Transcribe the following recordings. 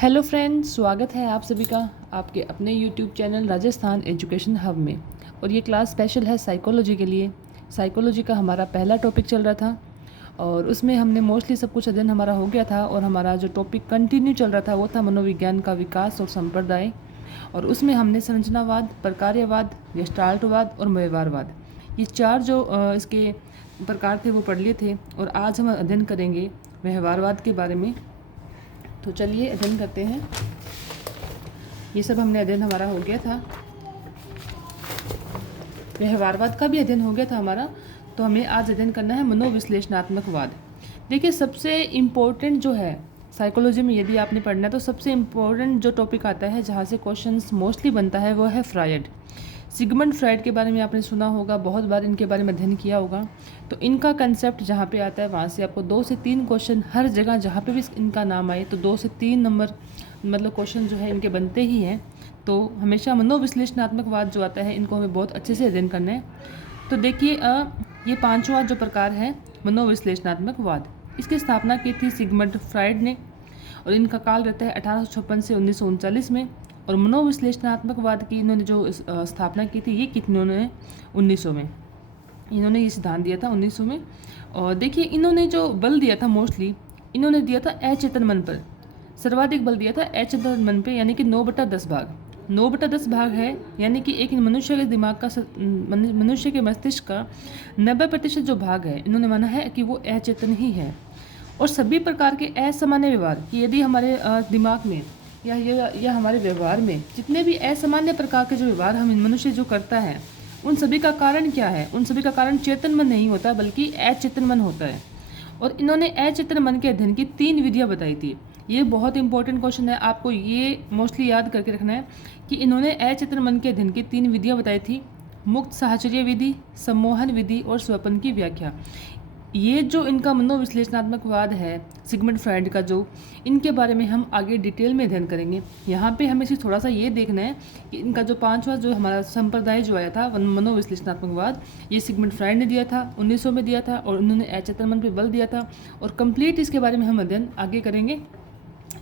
Hello friends, स्वागत है आप सभी का आपके अपने YouTube channel Rajasthan education hub में। और ये क्लास स्पेशल है साइकोलॉजी के लिए। साइकोलॉजी का हमारा पहला टॉपिक चल रहा था और उसमें हमने मोस्टली सब कुछ अध्ययन हमारा हो गया था और हमारा जो टॉपिक कंटिन्यू चल रहा था वो था मनोविज्ञान का विकास और संप्रदाय। और उसमें हमने संरचनावाद, प्रकार्यवाद, गेस्टाल्टवाद और व्यवहारवाद, ये चार जो इसके प्रकार थे वो पढ़ लिए थे। और आज हम अध्ययन करेंगे व्यवहारवाद के बारे में। तो चलिए अध्ययन करते हैं। ये सब हमने अध्ययन हमारा हो गया था, व्यवहारवाद का भी अध्ययन हो गया था हमारा। तो हमें आज अध्ययन करना है मनोविश्लेषणात्मकवाद। देखिए, सबसे इम्पोर्टेंट जो है साइकोलॉजी में, यदि आपने पढ़ना है तो सबसे इम्पोर्टेंट जो टॉपिक आता है जहाँ से क्वेश्चंस मोस्टली बनता है वो है फ्रायड। सिगमंड फ्रायड के बारे में आपने सुना होगा, बहुत बार इनके बारे में अध्ययन किया होगा। तो इनका कंसेप्ट जहाँ पे आता है वहाँ से आपको 2 से 3 क्वेश्चन हर जगह जहाँ पे भी इनका नाम आए तो 2 से 3 नंबर मतलब क्वेश्चन जो है इनके बनते ही हैं। तो हमेशा मनोविश्लेषणात्मकवाद जो आता है इनको हमें बहुत अच्छे से अध्ययन करना है। तो देखिए, ये 5वां जो प्रकार है मनोविश्लेषणात्मकवाद, इसकी स्थापना की थी सिगमंड फ्रायड ने और इनका काल रहता है 1856 से 1939 में। और मनोविश्लेषणात्मकवाद की इन्होंने जो स्थापना की थी ये कितने 1900 में इन्होंने ये सिद्धांत दिया था, 1900 में। और देखिए, इन्होंने जो बल दिया था मोस्टली इन्होंने दिया था अचेतन मन पर, सर्वाधिक बल दिया था अचेतन मन पे, यानी कि 9/10 भाग। 9/10 भाग है, यानी कि एक मनुष्य के दिमाग का मनुष्य के मस्तिष्क का 90% जो भाग है इन्होंने माना है कि वो अचेतन ही है। और सभी प्रकार के असामान्य व्यवहार, कि यदि हमारे दिमाग में या हमारे व्यवहार में जितने भी असामान्य प्रकार के जो व्यवहार हम मनुष्य जो करता है उन सभी का कारण क्या है, उन सभी का कारण चेतन मन नहीं होता बल्कि अचेतन मन होता है। और इन्होंने अचेतन मन के अध्ययन की 3 विधियां बताई थी। ये बहुत इंपॉर्टेंट क्वेश्चन है, आपको ये मोस्टली याद करके रखना है कि इन्होंने अचेतन मन के अध्ययन की 3 विधियां बताई थी: मुक्त साहचर्य विधि, सम्मोहन विधि और स्वप्न की व्याख्या। ये जो इनका मनोविश्लेषणात्मकवाद है सिगमंड फ्रायड का, जो इनके बारे में हम आगे डिटेल में अध्ययन करेंगे। यहाँ पे हमें सिर्फ थोड़ा सा ये देखना है कि इनका जो 5वां जो हमारा संप्रदाय जो आया था मनोविश्लेषणात्मकवाद, ये सिगमंड फ्रायड ने दिया था, 1900 में दिया था और उन्होंने अचेतन मन पे बल दिया था। और कंप्लीट इसके बारे में हम अध्ययन आगे करेंगे।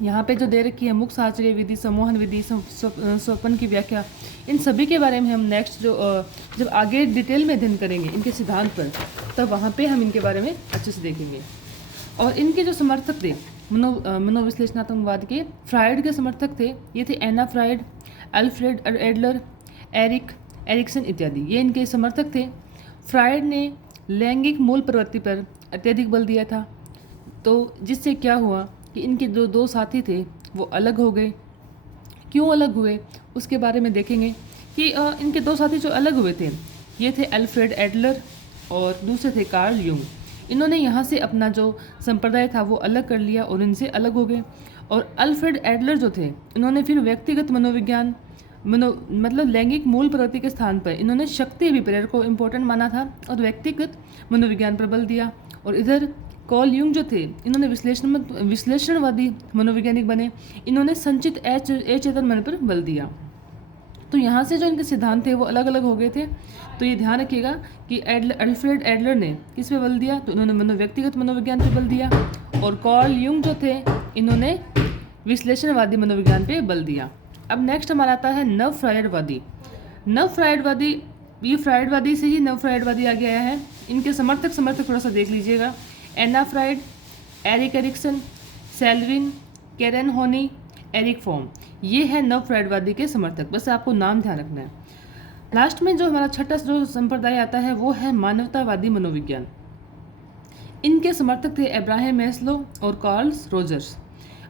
यहाँ पे जो दे रखी है मुक्त साहचर्य विधि, सम्मोहन विधि, स्वप्न की व्याख्या, इन सभी के बारे में हम नेक्स्ट जब आगे डिटेल में अध्ययन करेंगे इनके सिद्धांत पर, तब वहाँ पे हम इनके बारे में अच्छे से देखेंगे। और इनके जो समर्थक थे मनोविश्लेषणात्मकवाद के, फ्रायड के समर्थक थे, ये थे एना फ्रायड, अल्फ्रेड एडलर, एरिक्सन इत्यादि, ये इनके समर्थक थे। फ्रायड ने लैंगिक मूल प्रवृत्ति पर अत्यधिक बल दिया था। तो जिससे क्या हुआ कि इनके जो 2 साथी थे वो अलग हो गए। क्यों अलग हुए उसके बारे में देखेंगे कि इनके 2 साथी जो अलग हुए थे ये थे अल्फ्रेड एडलर और दूसरे थे कार्ल यूंग। इन्होंने यहाँ से अपना जो संप्रदाय था वो अलग कर लिया और इनसे अलग हो गए। और अल्फ्रेड एडलर जो थे इन्होंने फिर व्यक्तिगत मनोविज्ञान मतलब लैंगिक मूल प्रवृत्ति के स्थान पर इन्होंने शक्ति अभिप्रेरण को इम्पोर्टेंट माना था और व्यक्तिगत मनोविज्ञान पर बल दिया। और इधर कार्ल यूंग जो थे इन्होंने विश्लेषणवादी मनोवैज्ञानिक बने, इन्होंने संचित अचेतन मन पर बल दिया। तो यहाँ से जो इनके सिद्धांत थे वो अलग अलग हो गए थे। तो ये ध्यान रखिएगा कि अल्फ्रेड एडलर ने किस पे बल दिया, तो इन्होंने व्यक्तिगत मनोविज्ञान पे बल दिया। और कार्ल यूंग जो थे इन्होंने विश्लेषणवादी मनोविज्ञान पे बल दिया। अब नेक्स्ट हमारा आता है नव फ्रायडवादी। नव फ्रायडवादी, ये फ्रायडवादी से ही नव फ्रायडवादी आगे आया है। इनके समर्थक थोड़ा सा देख लीजिएगा: Anna Freud, Erik Erikson, Selvin, Karen Horney, Erich Fromm, ये है नव फ्रायडवादी के समर्थक। बस आपको नाम ध्यान रखना है। लास्ट में जो हमारा छठा जो संप्रदाय आता है वो है मानवतावादी मनोविज्ञान। इनके समर्थक थे अब्राहम मैस्लो और कार्ल रोजर्स।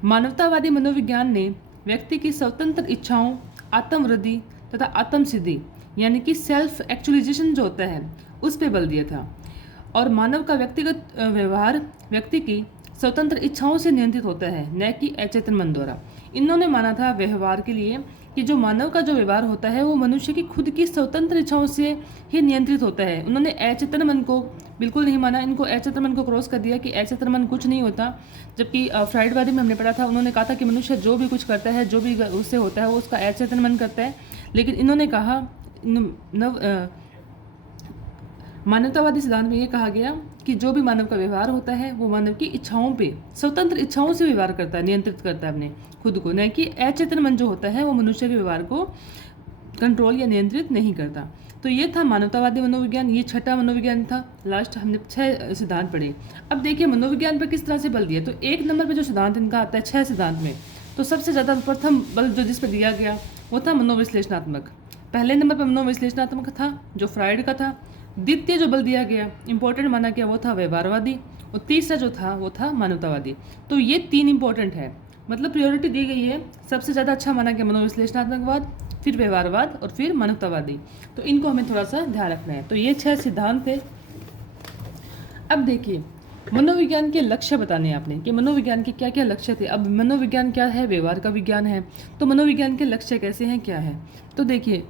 मानवतावादी मनोविज्ञान ने व्यक्ति की स्वतंत्र इच्छाओं, आत्मवृद्धि तथा आत्मसिद्धि यानी कि सेल्फ एक्चुअलाइजेशन जो होता है उस पर बल दिया था। और मानव का व्यक्तिगत व्यवहार व्यक्ति की स्वतंत्र इच्छाओं से नियंत्रित होता है, न कि अचेतन मन द्वारा। इन्होंने माना था व्यवहार के लिए कि जो मानव का जो व्यवहार होता है वो मनुष्य की खुद की स्वतंत्र इच्छाओं से ही नियंत्रित होता है। उन्होंने अचेतन मन को बिल्कुल नहीं माना, इनको अचेतन मन को क्रॉस कर दिया कि अचेतन मन कुछ नहीं होता। जबकि फ्रायडवादी में हमने पढ़ा था, उन्होंने कहा था कि मनुष्य जो भी कुछ करता है, जो भी उससे होता है वो उसका अचेतन मन करता है। लेकिन इन्होंने कहा मानवतावादी सिद्धांत में ये कहा गया कि जो भी मानव का व्यवहार होता है वो मानव की इच्छाओं पे, स्वतंत्र इच्छाओं से व्यवहार करता है, नियंत्रित करता है अपने खुद को, न कि अचेतन मन जो होता है वो मनुष्य के व्यवहार को कंट्रोल या नियंत्रित नहीं करता। तो ये था मानवतावादी मनोविज्ञान, ये छठा मनोविज्ञान था। लास्ट हमने 6 सिद्धांत पढ़े। अब देखिए मनोविज्ञान पर किस तरह से बल दिया। तो 1 नंबर पे जो सिद्धांत इनका आता है 6 सिद्धांत में, तो सबसे ज़्यादा प्रथम बल जो जिस पर दिया गया वो था मनोविश्लेषणात्मक। पहले नंबर पर मनोविश्लेषणात्मक था जो फ्राइड का था। द्वितीय जो बल दिया गया, इंपॉर्टेंट माना गया, वो था व्यवहारवादी। और तीसरा जो था वो था मानवतावादी। तो ये 3 इंपॉर्टेंट है, मतलब प्रायोरिटी दी गई है। सबसे ज़्यादा अच्छा माना गया मनोविश्लेषणात्मकवाद, फिर व्यवहारवाद और फिर मानवतावादी। तो इनको हमें थोड़ा सा ध्यान रखना है। तो ये 6 सिद्धांत थे। अब देखिए मनोविज्ञान के लक्ष्य बताने हैं आपने कि मनोविज्ञान के क्या क्या लक्ष्य थे। अब मनोविज्ञान क्या है, व्यवहार का विज्ञान है, तो मनोविज्ञान के लक्ष्य कैसे हैं, क्या है। तो देखिए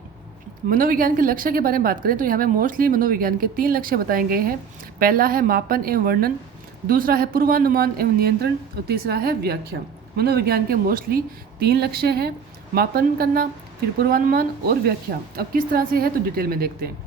मनोविज्ञान के लक्ष्य के बारे में बात करें तो यहाँ पे मोस्टली मनोविज्ञान के 3 लक्ष्य बताए गए हैं। पहला है मापन एवं वर्णन, दूसरा है पूर्वानुमान एवं नियंत्रण और तीसरा है व्याख्या। मनोविज्ञान के मोस्टली 3 लक्ष्य हैं, मापन करना, फिर पूर्वानुमान और व्याख्या। अब किस तरह से है तो डिटेल में देखते हैं।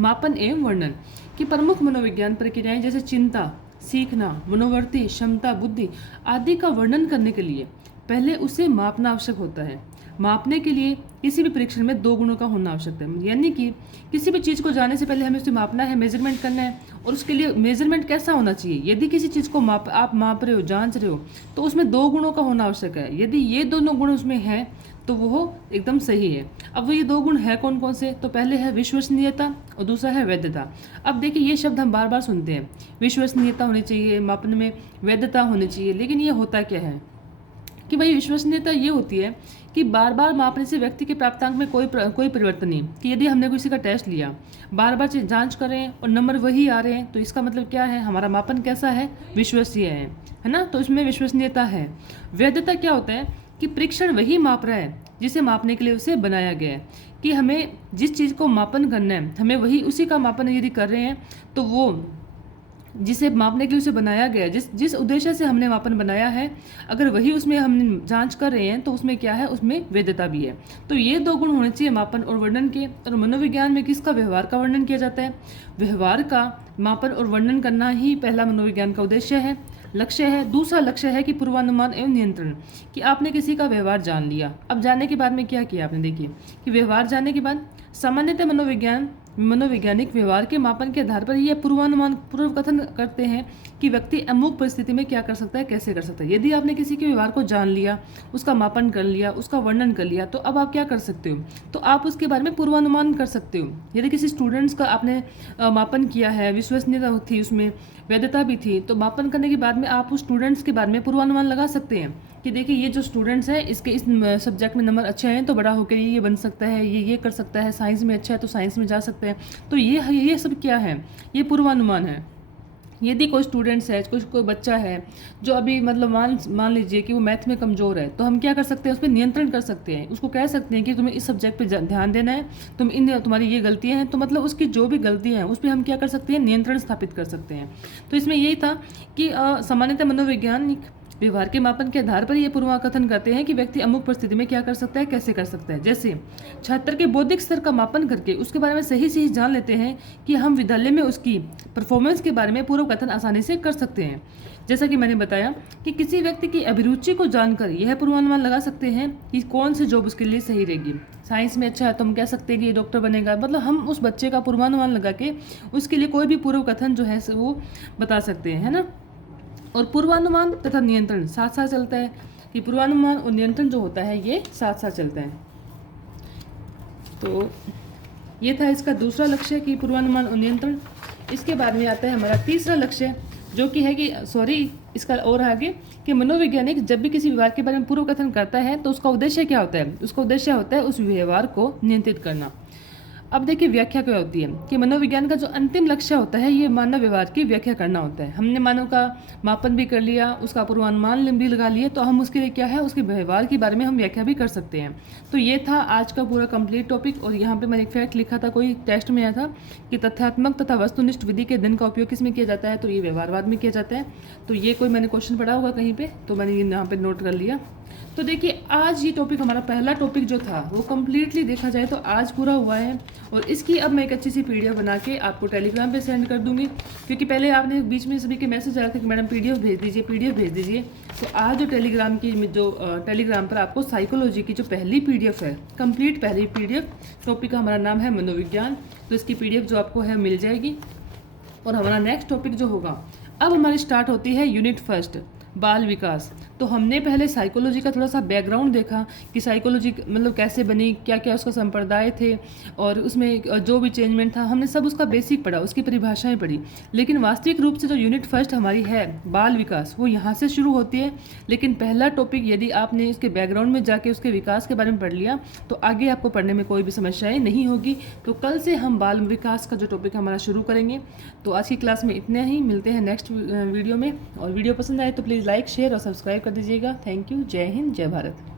मापन एवं वर्णन की प्रमुख मनोविज्ञान प्रक्रियाएं जैसे चिंता, सीखना, मनोवृत्ति, क्षमता, बुद्धि आदि का वर्णन करने के लिए पहले उसे मापना आवश्यक होता है। मापने के लिए किसी भी परीक्षण में 2 गुणों का होना आवश्यक है, यानी कि किसी भी चीज़ को जानने से पहले हमें उसे मापना है, मेजरमेंट करना है। और उसके लिए मेजरमेंट कैसा होना चाहिए, यदि किसी चीज़ को आप माप रहे हो, जांच रहे हो, तो उसमें 2 गुणों का होना आवश्यक है। यदि ये दोनों गुण उसमें हैं तो वो एकदम सही है। अब वो ये 2 गुण है कौन कौन से, तो पहले है विश्वसनीयता और दूसरा है वैधता। अब देखिए ये शब्द हम बार बार सुनते हैं, विश्वसनीयता होनी चाहिए, मापन में वैधता होनी चाहिए, लेकिन ये होता क्या है कि भाई विश्वसनीयता ये होती है कि बार बार मापने से व्यक्ति के प्राप्तांक में कोई परिवर्तन नहीं। कि यदि हमने किसी का टेस्ट लिया, बार बार जांच करें और नंबर वही आ रहे हैं, तो इसका मतलब क्या है, हमारा मापन कैसा है, विश्वसनीय है ना, तो इसमें विश्वसनीयता है। वैधता क्या होता है कि परीक्षण वही माप रहा है जिसे मापने के लिए उसे बनाया गया है। कि हमें जिस चीज़ को मापन करना है हमें वही उसी का मापन यदि कर रहे हैं तो वो जिसे मापने के लिए उसे बनाया गया, जिस उद्देश्य से हमने मापन बनाया है, अगर वही उसमें हम जांच कर रहे हैं तो उसमें क्या है, उसमें वैधता भी है। तो ये 2 गुण होने चाहिए मापन और वर्णन के। और मनोविज्ञान में किसका, व्यवहार का वर्णन किया जाता है। व्यवहार का मापन और वर्णन करना ही पहला मनोविज्ञान का उद्देश्य है, लक्ष्य है। दूसरा लक्ष्य है कि पूर्वानुमान एवं नियंत्रण, कि आपने किसी का व्यवहार जान लिया। अब जानने के बाद में क्या किया आपने, देखिए कि व्यवहार जानने के बाद सामान्यतः मनोवैज्ञानिक व्यवहार के मापन के आधार पर यह पूर्व कथन करते हैं कि व्यक्ति अमुक परिस्थिति में क्या कर सकता है, कैसे कर सकता है। यदि आपने किसी के व्यवहार को जान लिया, उसका मापन कर लिया, उसका वर्णन कर लिया, तो अब आप क्या कर सकते हो, तो आप उसके बारे में पूर्वानुमान कर सकते हो। यदि किसी स्टूडेंट्स का आपने मापन किया है, विश्वसनीयता थी उसमें, वैधता भी थी, तो मापन करने के बाद में आप उस स्टूडेंट्स के बारे में पूर्वानुमान लगा सकते हैं कि देखिए ये जो स्टूडेंट्स हैं इसके इस सब्जेक्ट में नंबर अच्छे हैं तो बड़ा होकर ये बन सकता है, ये कर सकता है, साइंस में अच्छा है तो साइंस में जा सकते हैं। तो ये सब क्या है, ये पूर्वानुमान है। यदि कोई स्टूडेंट्स है, कोई बच्चा है जो अभी मतलब मान लीजिए कि वो मैथ में कमज़ोर है, तो हम क्या कर सकते हैं, उस पर नियंत्रण कर सकते हैं। उसको कह सकते हैं कि तुम्हें इस सब्जेक्ट पे ध्यान देना है, तुम्हारी ये गलतियां हैं, तो मतलब उसकी जो भी गलतियां हैं उस पर हम क्या कर सकते हैं, नियंत्रण स्थापित कर सकते हैं। तो इसमें यही था कि सामान्यतः मनोवैज्ञानिक व्यवहार के मापन के आधार पर यह पूर्वाकथन करते हैं कि व्यक्ति अमुक परिस्थिति में क्या कर सकता है, कैसे कर सकता है। जैसे छात्र के बौद्धिक स्तर का मापन करके उसके बारे में सही जान लेते हैं कि हम विद्यालय में उसकी परफॉर्मेंस के बारे में पूर्व कथन आसानी से कर सकते हैं। जैसा कि मैंने बताया कि किसी व्यक्ति की अभिरुचि को जानकर यह पूर्वानुमान लगा सकते हैं कि कौन सी जॉब उसके लिए सही रहेगी। साइंस में अच्छा है तो हम कह सकते हैं कि ये डॉक्टर बनेगा, मतलब हम उस बच्चे का पूर्वानुमान लगा के उसके लिए कोई भी पूर्व कथन जो है वो बता सकते हैं, है ना। और पूर्वानुमान तथा नियंत्रण साथ साथ चलता है, कि पूर्वानुमान और नियंत्रण जो होता है ये साथ साथ चलता है। तो ये था इसका दूसरा लक्ष्य कि पूर्वानुमान और नियंत्रण। इसके बाद में आता है हमारा तीसरा लक्ष्य, जो कि है कि इसका और आगे कि मनोवैज्ञानिक जब भी किसी व्यवहार के बारे में पूर्व कथन करता है तो उसका उद्देश्य क्या होता है, उसका उद्देश्य होता है उस व्यवहार को नियंत्रित करना। अब देखिए व्याख्या क्या होती है कि मनोविज्ञान का जो अंतिम लक्ष्य होता है ये मानव व्यवहार की व्याख्या करना होता है। हमने मानव का मापन भी कर लिया, उसका पूर्वानुमान भी लगा लिए, तो हम उसके लिए क्या है, उसके व्यवहार के बारे में हम व्याख्या भी कर सकते हैं। तो ये था आज का पूरा कंप्लीट टॉपिक। और यहाँ पे मैंने एक फैक्ट लिखा था, कोई टेस्ट में आया था कि तथ्यात्मक तथा वस्तुनिष्ठ विधि के दिन का उपयोग किस में किया जाता है, तो ये व्यवहारवाद में किया जाता है। तो ये कोई मैंने क्वेश्चन पढ़ा होगा कहीं पर, तो मैंने यहाँ पर नोट कर लिया। तो देखिए आज ये टॉपिक हमारा पहला टॉपिक जो था वो कम्प्लीटली देखा जाए तो आज पूरा हुआ है, और इसकी अब मैं एक अच्छी सी पीडीएफ बना के आपको टेलीग्राम पे सेंड कर दूंगी, क्योंकि पहले आपने बीच में सभी के मैसेज आया था कि मैडम पीडीएफ भेज दीजिए, पीडीएफ भेज दीजिए। तो आज जो टेलीग्राम पर आपको साइकोलॉजी की जो पहली पीडीएफ है, कंप्लीट पहली पीडीएफ, टॉपिक का हमारा नाम है मनोविज्ञान, तो इसकी पीडीएफ जो आपको है मिल जाएगी। और हमारा नेक्स्ट टॉपिक जो होगा, अब हमारी स्टार्ट होती है यूनिट फर्स्ट, बाल विकास। तो हमने पहले साइकोलॉजी का थोड़ा सा बैकग्राउंड देखा कि साइकोलॉजी मतलब कैसे बनी, क्या क्या उसका संप्रदाय थे, और उसमें जो भी चेंजमेंट था हमने सब उसका बेसिक पढ़ा, उसकी परिभाषाएं पढ़ी। लेकिन वास्तविक रूप से जो यूनिट फर्स्ट हमारी है बाल विकास, वो यहाँ से शुरू होती है। लेकिन पहला टॉपिक यदि आपने इसके बैकग्राउंड में जाके उसके विकास के बारे में पढ़ लिया तो आगे आपको पढ़ने में कोई भी समस्याएं नहीं होगी। तो कल से हम बाल विकास का जो टॉपिक हमारा शुरू करेंगे। तो आज की क्लास में इतना ही, मिलते हैं नेक्स्ट वीडियो में। और वीडियो पसंद आए तो प्लीज़ लाइक, शेयर और सब्सक्राइब कर दीजिएगा। Thank you. जय हिंद, जय भारत।